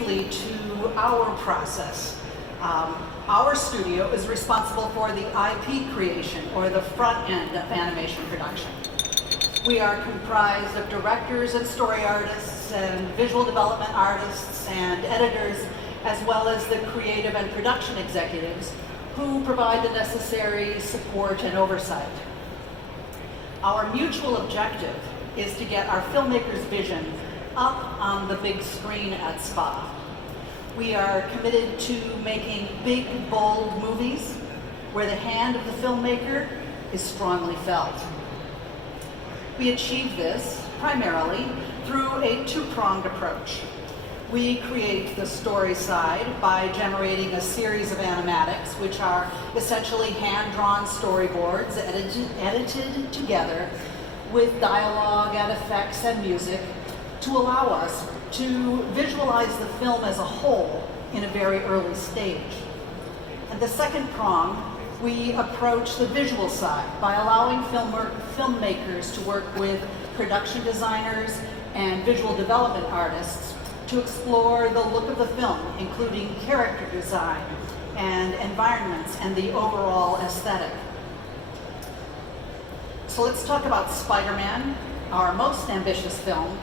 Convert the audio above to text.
briefly to our process. Our studio is responsible for the IP creation, or the front end of animation production. We are comprised of directors and story artists and visual development artists and editors, as well as the creative and production executives who provide the necessary support and oversight. Our mutual objective is to get our filmmakers' vision up on the big screen at SPA. We are committed to making big, bold movies where the hand of the filmmaker is strongly felt. We achieve this primarily through a two-pronged approach. We create the story side by generating a series of animatics, which are essentially hand-drawn storyboards edited together with dialogue and effects and music to allow us to visualize the film as a whole in a very early stage. And the second prong, we approach the visual side by allowing filmmakers to work with production designers and visual development artists to explore the look of the film, including character design and environments and the overall aesthetic. So let's talk about Spider-Man, our most ambitious film,